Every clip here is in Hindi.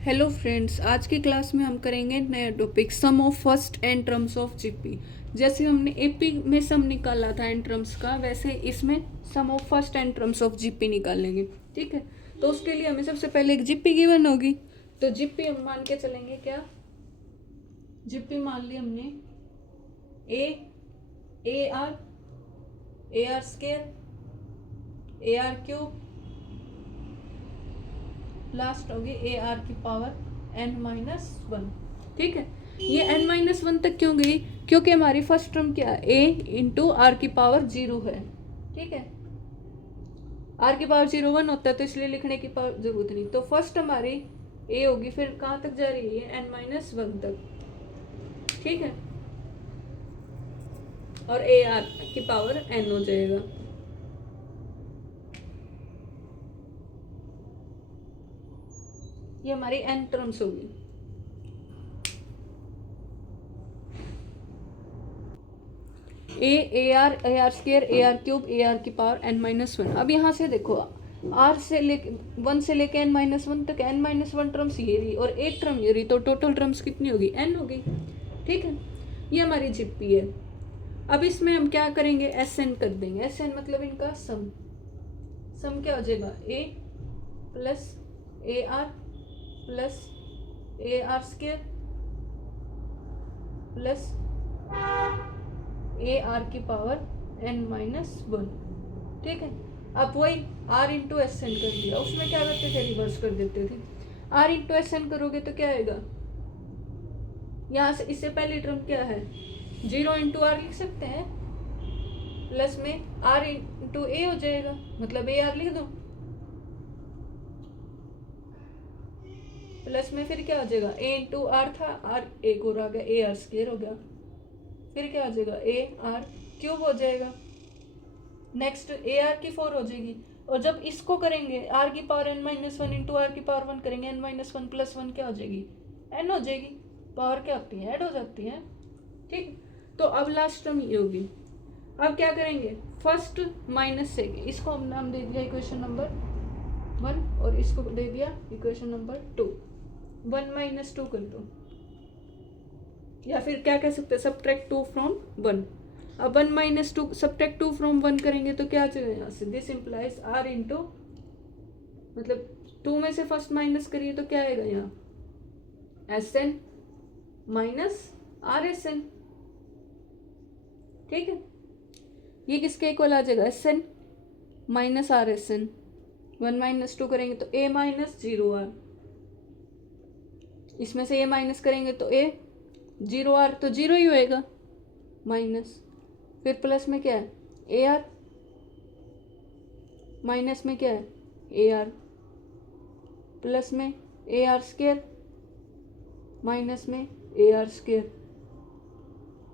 हेलो फ्रेंड्स, आज की क्लास में हम करेंगे नया topic sum of first N terms of GP. जैसे हमने एपी में सम निकाला था एन टर्म्स का, वैसे इसमें sum of first N terms of GP निकालेंगे। ठीक है, तो उसके लिए हमें सबसे पहले एक जीपी गिवन होगी। तो जीपी हम मान के चलेंगे क्या, जीपी मान ली हमने ए R square A R cube, last होगी ए आर की पावर n-1। ठीक है, ये n-1 तक क्यों गई? क्योंकि हमारी फर्स्ट टर्म क्या है, a इंटू आर की पावर 0 है। ठीक है, आर की पावर 0 1 होता है, तो इसलिए लिखने की जरूरत नहीं। तो फर्स्ट हमारी a होगी, फिर कहाँ तक जा रही है, n-1 तक। ठीक है, और ए आर की पावर n हो जाएगा। ये हमारी n टर्म्स होगी। ए R square A R cube A R की पावर n-1। अब यहाँ से देखो, आर से लेके 1 से लेके n-1 तक n-1 टर्म्स ये रही और एक टर्म ये रही, तो टोटल टर्म्स कितनी होगी, n होगी। ठीक है, ये हमारी जीपी है। अब इसमें हम क्या करेंगे, एस एन कर देंगे। एस एन मतलब इनका सम क्या हो जाएगा, A plus A R plus A R square plus A R की पावर n-1। ठीक है, अब वही आर इंटू एस एन कर दिया। उसमें क्या करते थे, रिवर्स कर देते थे। आर इंटू एस एन करोगे तो क्या आएगा, यहाँ से इससे पहली टर्म क्या है, 0 इंटू आर लिख सकते हैं, प्लस में आर इंटू ए हो जाएगा, मतलब ए आर लिख दो, प्लस में फिर क्या हो जाएगा, ए इंटू आर था, आर एक और आ गया, ए आर स्केयर हो गया। फिर क्या हो जाएगा, ए आर क्यूब हो जाएगा। नेक्स्ट ए आर की 4 हो जाएगी। और जब इसको करेंगे आर की पावर n-1 इंटू आर की पावर 1 करेंगे, n-1 प्लस 1 क्या हो जाएगी, n हो जाएगी। पावर क्या होती है, ऐड हो जाती है। ठीक, तो अब लास्ट टर्म ये होगी। अब क्या करेंगे, फर्स्ट माइनस सेकेंड, इसको हम नाम दे दिया इक्वेशन नंबर 1 और इसको दे दिया इक्वेशन नंबर 2। 1-2 कर दो, या फिर क्या कह सकते हैं, सब्ट्रैक्ट 2 फ्रॉम 1। अब 1-2 सब्ट्रैक्ट 2 फ्रॉम 1 करेंगे तो क्या चलेगा, यहाँ से दिस इम्प्लाइज आर इंटू, मतलब 2 में से फर्स्ट माइनस करिए तो क्या आएगा, यहाँ S N minus R S N. ठीक है, ये किसके इक्वल आ जाएगा, S N minus R S N. 1-2 करेंगे तो a माइनस 0 आर, इसमें से a माइनस करेंगे तो a 0 आर, तो 0 ही होएगा, माइनस फिर प्लस में क्या है, ए आर, माइनस में क्या है, ए आर, प्लस में ए आर स्केयर, माइनस में ए आर स्केयर।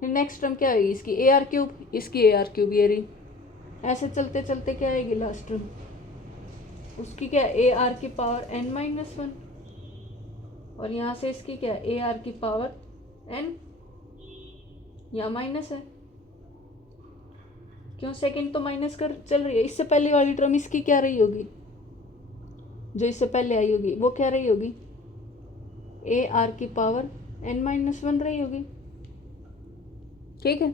फिर नेक्स्ट टर्म क्या आएगी, इसकी ए आर क्यूब, इसकी ए आर क्यूब ये रही। ऐसे चलते चलते क्या आएगी लास्ट टर्म, उसकी क्या है, ए आर की पावर n-1, और यहाँ से इसकी क्या है, ए आर की पावर n, यहाँ माइनस है, क्यों, सेकंड तो माइनस कर चल रही है। इससे पहले वाली टर्म इसकी क्या रही होगी, जो इससे पहले आई होगी वो क्या रही होगी, ए आर की पावर n-1 रही होगी। ठीक है,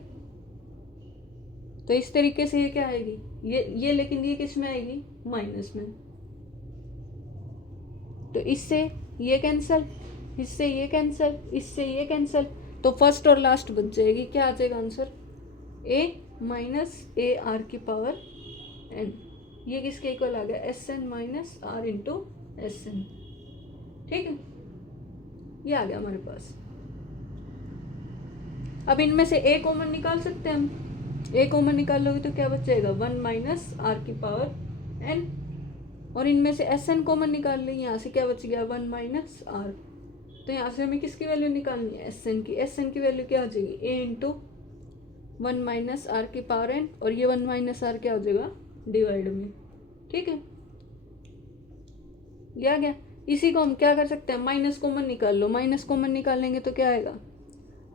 तो इस तरीके से ये क्या आएगी, ये लेकिन ये किस में आएगी, माइनस में। तो इससे ये कैंसल, इससे ये कैंसल, इससे ये कैंसल, तो फर्स्ट और लास्ट बच जाएगी। क्या आ जाएगा answer, a minus A R की पावर n। ये किसके इक्वल आ गया, S N minus R into S N. ठीक है, ये आ गया हमारे पास। अब इनमें से a कॉमन निकाल सकते हैं हम। a कॉमन निकाल लोगे तो क्या बच जाएगा, 1 माइनस आर की पावर n, और इनमें से एस एन कॉमन निकाल ली, यहाँ से क्या बच गया, 1 माइनस आर। तो यहाँ से हमें किसकी वैल्यू निकालनी है, एस एन की। एस एन की वैल्यू क्या हो जाएगी, a इंटू 1 माइनस आर की पावर n, और ये 1 माइनस आर क्या हो जाएगा, डिवाइड में। ठीक है, लिया गया। इसी को हम क्या कर सकते हैं, माइनस कॉमन निकाल लो। माइनस कॉमन निकालेंगे तो क्या आएगा,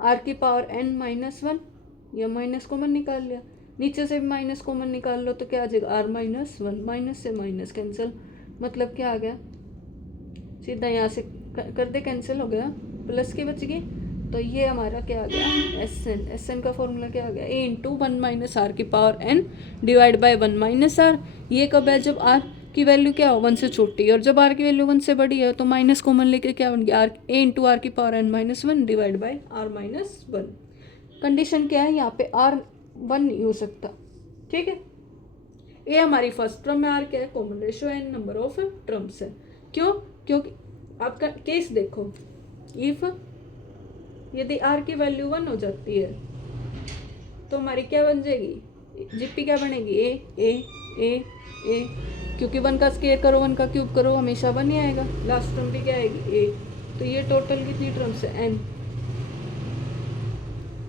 आर की पावर n-1, या माइनस कॉमन निकाल लिया। नीचे से भी माइनस कॉमन निकाल लो तो क्या आ जाएगा, r-1, माइनस से माइनस कैंसिल, मतलब क्या आ गया, सीधा यहाँ से कर दे, कैंसिल हो गया, प्लस की बच गई, तो ये हमारा क्या आ गया, एस एन। एस एन का फॉर्मूला क्या आ गया, A into one minus R की power N divide by one minus R. ये कब है, जब आर की वैल्यू क्या हो, वन से छोटी है, और जब आर की वैल्यू वन से बड़ी है तो माइनस कॉमन लेके क्या बन गया, आर ए इंटू आर की power N minus one divide by R minus one. Condition क्या है, यहाँ पे आर वन नहीं हो सकता, ठीक है। ये हमारी फर्स्ट टर्म में, आर क्या है, common ratio N number of terms है। क्यों, क्योंकि आपका केस देखो, इफ यदि आर की वैल्यू वन हो जाती है तो हमारी क्या बन जाएगी, जीपी क्या बनेगी, ए, क्योंकि वन का स्क्वायर करो वन का क्यूब करो हमेशा वन ही आएगा, लास्ट टर्म भी क्या आएगी, ए। तो ये टोटल कितनी टर्म्स है, एन।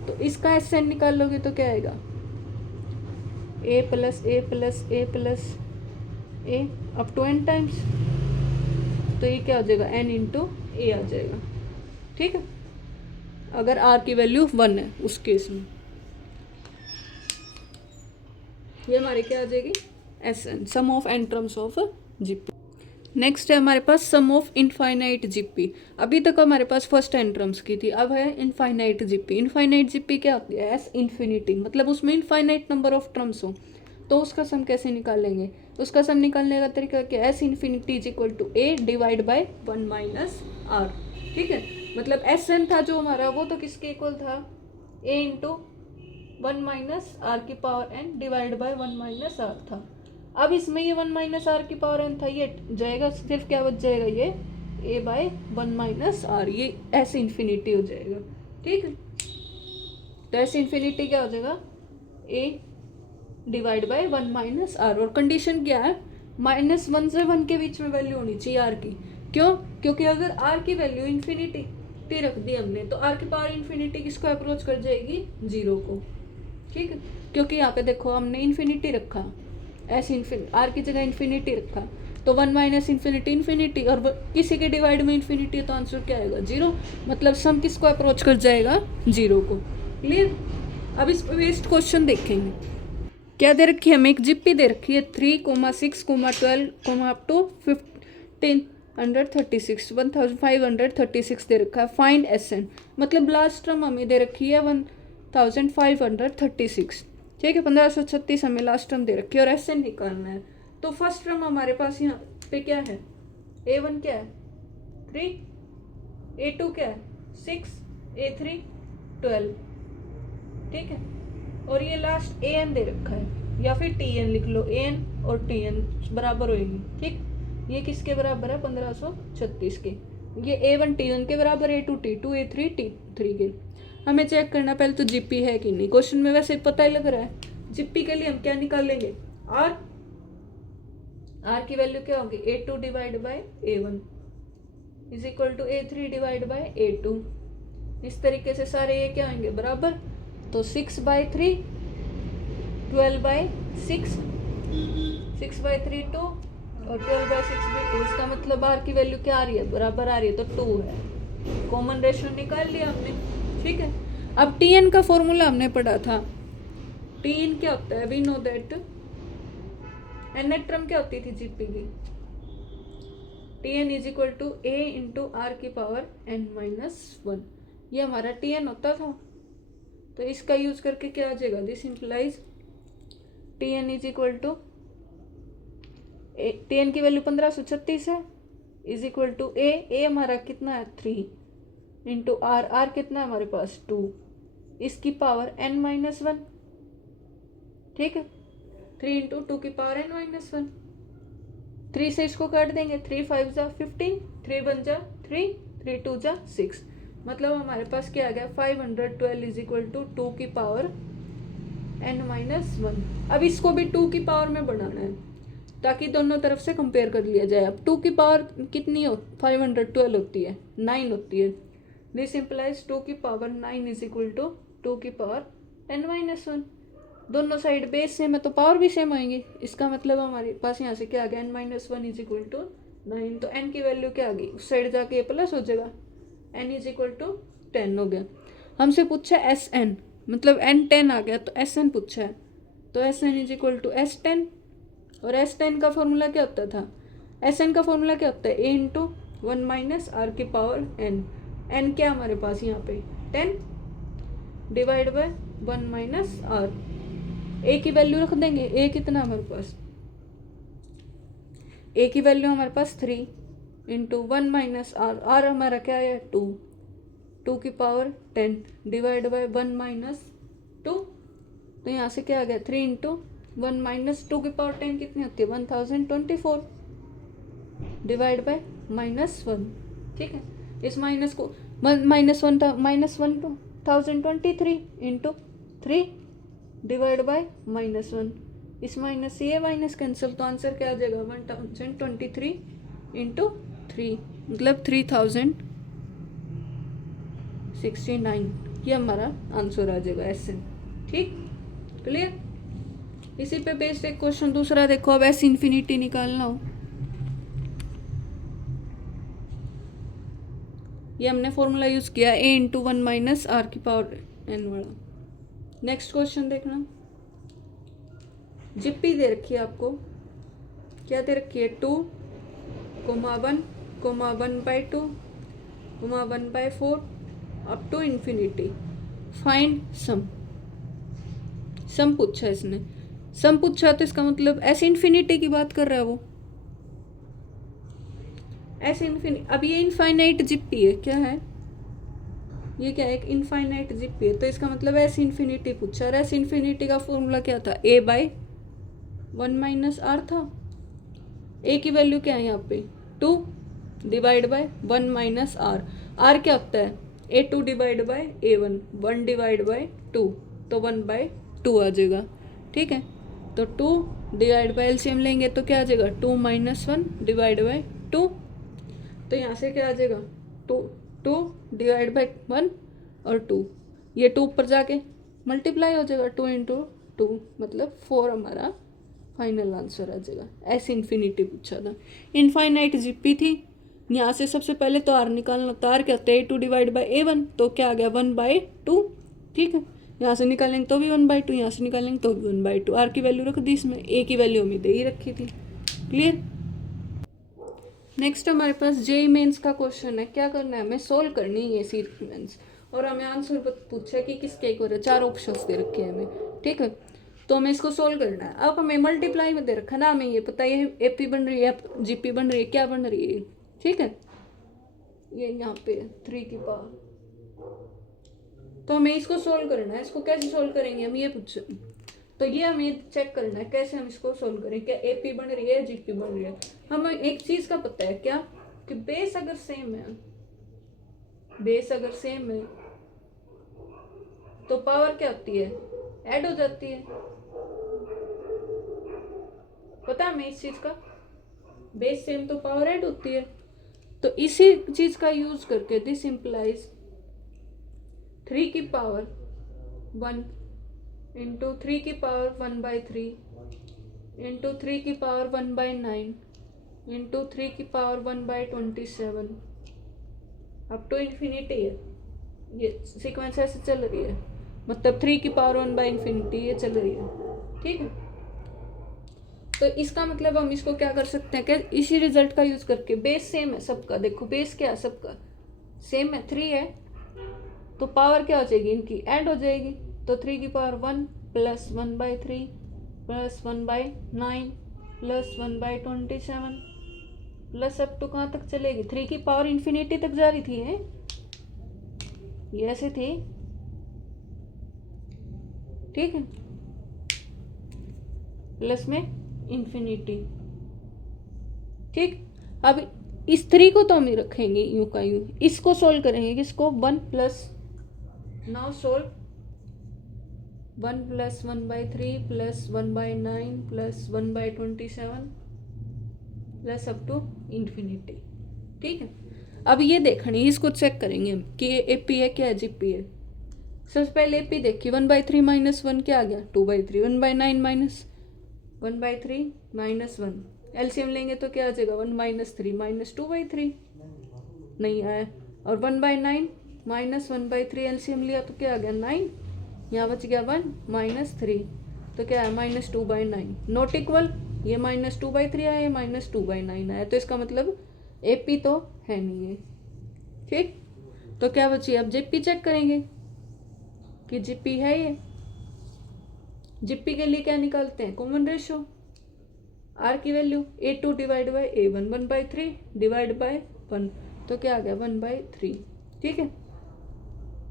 तो इसका एस एन निकाल लोगे तो क्या आएगा, A plus A plus A plus A up to N times. तो ये क्या हो जाएगा, एन इंटू ए आ जाएगा, ठीक है, अगर आर की वैल्यू वन है उस केस में। ये हमारे क्या आ जाएगी, S N, sum of N terms of GP. Next है हमारे पास सम ऑफ इनफाइनाइट जीपी। अभी तक हमारे पास फर्स्ट एन टर्म्स की थी, अब है इनफाइनाइट जीपी। इनफाइनाइट जीपी क्या होती है, एस इन्फिनिटी, मतलब उसमें इनफाइनाइट नंबर ऑफ टर्म्स हो, तो उसका सम कैसे निकालेंगे, उसका सम निकालने का तरीका क्या, S infinity is equal to A divide by one minus R, ठीक है। मतलब एस एन था जो हमारा, वो तो किसके इक्वल था, A into one minus R की power N divide by one minus R था। अब इसमें ये वन माइनस आर की पावर एन था, ये जाएगा, सिर्फ क्या बच जाएगा, ये A by one minus R, ये एस इन्फिनिटी हो जाएगा, ठीक है। तो एस इन्फिनिटी क्या हो जाएगा, A divide by one minus R. और कंडीशन क्या है, माइनस वन से वन के बीच में वैल्यू होनी चाहिए आर की। क्यों, क्योंकि अगर आर की वैल्यू इन्फिनिटी रख दी हमने तो आर की पावर इन्फिनिटी किसको अप्रोच कर जाएगी, जीरो को, ठीक है। क्योंकि यहाँ पे देखो हमने इन्फिनिटी रखा, एस आर की जगह इन्फिनिटी रखा, तो वन माइनस इन्फिनिटी इन्फिनिटी, और किसी के डिवाइड में इन्फिनिटी, तो आंसर क्या आएगा, जीरो। मतलब सम किसको अप्रोच कर जाएगा, जीरो को। क्लियर। अब इस वेस्ट क्वेश्चन देखेंगे, क्या दे रखी है, हमें एक जीपी दे रखी है 3,6,12 अप टू 1536 1536 दे रखा है। फाइंड एस एन, मतलब लास्ट टर्म हमें दे रखी है 1536, ठीक है, 1536 हमें लास्ट टर्म दे रखी है और एस एन निकालना है। तो फर्स्ट टर्म हमारे पास यहाँ पे क्या है, ए वन क्या है 3, ए टू क्या है 6, ए थ्री 12, ठीक है। और ये लास्ट ए एन दे रखा है, या फिर टी एन लिख लो, ए एन और टी एन बराबर होगी, ठीक। ये किसके बराबर है, 1536 के। ये ए वन टी वन के बराबर, A two T two, A three T three के। हमें चेक करना पहले तो जीपी है कि नहीं, क्वेश्चन में वैसे पता ही लग रहा है। जीपी के लिए हम क्या निकालेंगे, आर की वैल्यू क्या होगी, A two divide by A one is equal to A three divide by A two. इस तरीके से सारे ये क्या होंगे, बराबर। तो 6/3 12/6 6/3 2 और 12/6 भी 2। इसका मतलब आर की वैल्यू क्या आ रही है, बराबर आ रही है, तो 2 है। कॉमन रेशियो निकाल लिया हमने, ठीक है। अब टी एन का फॉर्मूला हमने पढ़ा था, टी एन क्या होता है, we know that N term क्या होती थी जीपी की, T N is equal to A into R की पावर एन माइनस वन। ये हमारा टी एन होता था, तो इसका यूज करके क्या आ जाएगा, this implies T N is equal to T N की वैल्यू 1536 है, इज इक्वल टू ए हमारा कितना है 3 इंटू आर कितना है हमारे पास 2, इसकी पावर n माइनस वन, ठीक है। 3 इंटू 2 की पावर n माइनस वन, 3 से इसको काट देंगे, 3 5 जा 15, 3 1 जा 3, 3 2 जा 6, मतलब हमारे पास क्या आ गया 512 इज इक्वल टू 2 की पावर n माइनस वन। अब इसको भी 2 की पावर में बढ़ाना है ताकि दोनों तरफ से कंपेयर कर लिया जाए। अब 2 की पावर कितनी हो, 512 होती है, 9 होती है। दिस इम्प्लाइज 2 की पावर 9 इज इक्वल टू 2 की पावर n माइनस वन। दोनों साइड बेस सेम है तो पावर भी सेम आएंगी। इसका मतलब हमारे पास यहाँ से क्या आ गया, n minus one is equal to 9। तो n की वैल्यू क्या आ गई, उस साइड जाके प्लस हो जाएगा, n इज इक्वल टू 10 हो गया। हमसे पूछा एस एन, मतलब n 10 आ गया, तो एस एन पूछा है, तो S N is equal to S10। और S10 का फॉर्मूला क्या होता था, एस एन का फॉर्मूला क्या होता है, ए इंटू 1 माइनस आर की पावर एन। एन क्या हमारे पास यहाँ पे 10 डिवाइड बाय 1 माइनस आर। ए की वैल्यू रख देंगे। ए कितना हमारे पास, ए की वैल्यू हमारे पास 3 इंटू 1 माइनस आर। आर हमारा क्या है 2, 2 की पावर 10 डिवाइड बाय 1 माइनस 2। तो यहाँ से क्या आ गया 3 इंटू 1 माइनस 2 की पावर 10 कितनी होती है 1024 डिवाइड बाय -1। ठीक है, इस माइनस को -1 1023 इंटू 3 डिवाइड बाय -1। इस माइनस से ये माइनस कैंसिल, तो आंसर क्या आ जाएगा 1023 इंटू 3 मतलब 3069। ये हमारा आंसर आ जाएगा ऐसे। ठीक, क्लियर। इसी पे बेस्ड एक क्वेश्चन दूसरा देखो। अब ऐसे इन्फिनिटी निकालना हो, ये हमने फॉर्मूला यूज किया a इंटू 1 माइनस आर की पावर n वाला। नेक्स्ट क्वेश्चन देखना, जिप्पी दे रखी है आपको, क्या दे रखी है 2, 1, 1/2, 1/4 up to infinity. Find sum पूछा इसने। सम पूछा तो इसका मतलब ऐसे इन्फिनिटी की बात कर रहा है वो, ऐसे इन्फिनिटी। अब ये इनफाइनाइट जिप्पी है, क्या है ये, क्या है एक इनफाइनाइट जिप्पी है, तो इसका मतलब ऐसे इन्फिनिटी पूछा। और ऐसे इन्फिनिटी का फॉर्मूला क्या था a बाई 1 माइनस आर था। a की वैल्यू क्या है यहाँ पे 2 divide by 1 minus R. R क्या होता है a2 divide by a1, 1 divide bye 2, तो 1/2 आ जाएगा। ठीक है, तो 2 डिवाइड बाय एलसीएम लेंगे तो क्या आ जाएगा 2 - 1 डिवाइड बाय 2। तो यहाँ से क्या आ जाएगा 2 डिवाइड बाई 1 और 2, ये 2 ऊपर जाके मल्टीप्लाई हो जाएगा 2 इंटू 2 मतलब 4 हमारा फाइनल आंसर आ जाएगा। ऐसे इन्फिनिटी पूछा था, इनफाइनाइट जीपी थी। यहाँ से सबसे पहले तो आर निकालना, तो आर क्या होता है a2 डिवाइड बाई a1, तो क्या आ गया 1/2। ठीक है, यहाँ से निकालेंगे तो भी 1/2, यहाँ से निकालेंगे तो भी 1/2। आर की वैल्यू रख दी इसमें, ए की वैल्यू हमें दे ही रखी थी। क्लियर। नेक्स्ट हमारे पास जेई मेंस का क्वेश्चन है। क्या करना है हमें, सोल्व करनी है ये सीक्वेंस, और हमें आंसर पूछा है कि किसके एक हो रहा है। 4 ऑप्शंस दे रखे हैं हमें। ठीक है, तो हमें इसको सोल्व करना है। अब हमें मल्टीप्लाई में दे रखा ना, हमें ये पता है एपी बन रही है, जीपी बन रही है, क्या बन रही है। ठीक है, ये यहाँ पे 3 की पावर, तो हमें इसको सोल्व करना है। इसको कैसे सोल्व करेंगे हम, ये पूछे, तो ये हमें चेक करना है कैसे हम इसको सोल्व करें। क्या एपी बन रही है, जीपी बन रही है। हमें एक चीज का पता है क्या, कि बेस अगर सेम है, बेस अगर सेम है तो पावर क्या होती है, ऐड हो जाती है। पता है हमें इस चीज का, बेस सेम तो पावर ऐड होती है। तो इसी चीज का यूज करके दिस इंप्लाइज 3 की पावर 1 इंटू 3 की पावर 1/3 इंटू 3 की पावर 1/9 इंटू 3 की पावर 1/27 अप टू इन्फिनिटी है। ये सीक्वेंस ऐसे चल रही है, मतलब 3 की पावर 1/∞ ये चल रही है। ठीक है, तो इसका मतलब हम इसको क्या कर सकते हैं, क्या इसी रिजल्ट का यूज करके, बेस सेम है सबका, देखो बेस क्या है सबका सेम है 3 है, तो पावर क्या हो जाएगी इनकी ऐड हो जाएगी। तो 3 की power 1 plus 1/3 plus 1/9 plus 1/27 plus up to कहाँ तक चलेगी, 3 की पावर इन्फिनिटी तक जा रही थी। ये ऐसे थी। ठीक है, प्लस में इन्फिनिटी। ठीक, अब इस 3 को तो हम ही रखेंगे यूं का यूं, इसको सोल्व करेंगे किसको 1 plus, now solve 1 plus 1/3 plus 1/9 plus 1/27 plus up to infinity. ठीक है, अब ये देखनी, इसको चेक करेंगे हम कि ये एपी है क्या जीपी है। सबसे पहले एपी देखिए 1/3 माइनस 1 क्या आ गया 2/3, 1/9 माइनस 1/3 माइनस 1, एलसीएम लेंगे तो क्या आ जाएगा 1 - 3 माइनस 2/3 नहीं आया, और 1/9 माइनस 1/3 एलसीएम लिया तो क्या आ गया 9, यहाँ बच गया 1 - 3, तो क्या है -2/9 नॉट इक्वल, ये -2/3 आया, ये -2/9 आया। तो इसका मतलब एपी तो है नहीं है। ठीक, तो क्या बची, अब जीपी चेक करेंगे कि जीपी है ये। जीपी के लिए क्या निकालते हैं, कॉमन रेशियो। आर की value A2 divide by A1 1/3 divide by 1, तो क्या आ गया 1/3। ठीक है,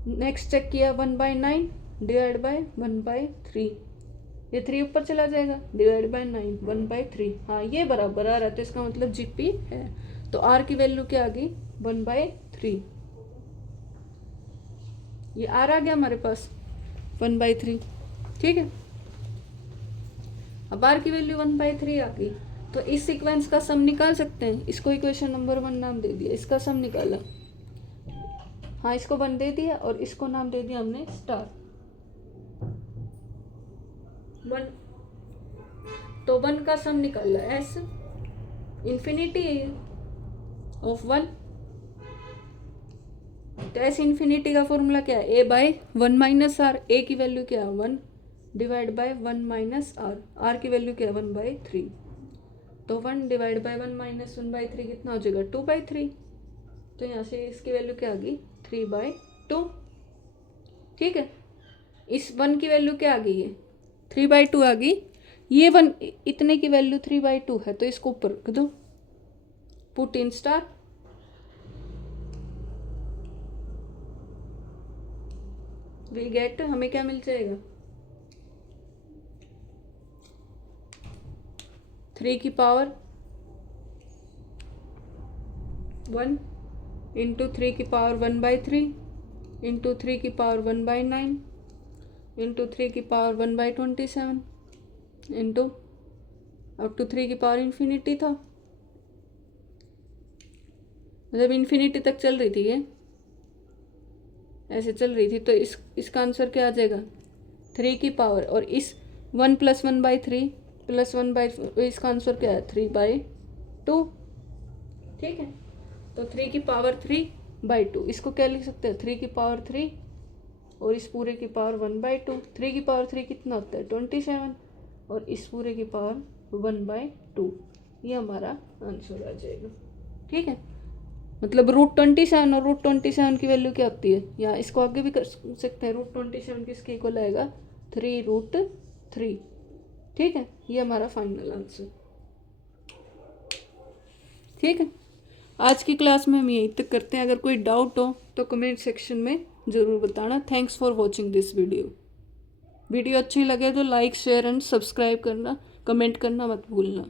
नेक्स्ट चेक किया 1/9 डिवाइड बाय 1/3, ये 3 ऊपर चला जाएगा, डिवाइड बाय 9 1/3। हाँ ये बराबर आ रहा है, तो इसका मतलब जीपी है। तो आर की वैल्यू क्या आ गई 1/3, ये आर आ गया हमारे पास 1/3। ठीक है, अब आर की वैल्यू 1/3 आ गई, तो इस सीक्वेंस का सम निकाल सकते हैं। इसको इक्वेशन नंबर 1 नाम दे दिया, इसका सम निकाला। हाँ इसको 1 दे दिया और इसको नाम दे दिया हमने स्टार 1। तो 1 का सम निकाला एस इंफिनिटी ऑफ 1। तो एस इंफिनिटी का फॉर्मूला क्या है, A/1 माइनस आर। ए की वैल्यू क्या है 1 divide by 1 minus R. R की वैल्यू क्या है 1/3। तो 1 डिवाइड बाय 1 माइनस 1/3 कितना हो जाएगा 2/3। तो यहाँ से इसकी वैल्यू क्या आ गई 3/2। ठीक है, इस 1 की वैल्यू क्या आ गई है 3/2 आ गई। ये 1 इतने की वैल्यू 3/2 है, तो इसको ऊपर रख दो, put in star. We get, हमें क्या मिल जाएगा 3 की पावर 1 इंटू 3 की पावर 1/3 इंटू 3 की पावर 1/9 इंटू 3 की पावर 1/27 इंटू अप टू 3 की पावर इन्फिनिटी था, मतलब इन्फिनिटी तक चल रही थी ये, ऐसे चल रही थी। तो इसका आंसर क्या आ जाएगा 3 की पावर, और इस 1 + 1/3 + 1/, इसका आंसर क्या है 3/2। ठीक है, तो 3 की पावर 3/2, इसको क्या लिख सकते हैं 3 की पावर 3 और इस पूरे की पावर 1/2। 3 की पावर 3 कितना होता है 27, और इस पूरे की पावर 1/2, ये हमारा आंसर आ जाएगा। ठीक है, मतलब √27 और √27 की वैल्यू क्या होती है, या इसको आगे भी कर सकते हैं, √27 किसके इक्वल आएगा 3√3। ठीक है, ये हमारा फाइनल आंसर। ठीक है, आज की क्लास में हम यहीं तक करते हैं। अगर कोई डाउट हो तो कमेंट सेक्शन में ज़रूर बताना। Thanks for watching this video. Video अच्छी लगे तो लाइक शेयर एंड सब्सक्राइब करना, कमेंट करना मत भूलना।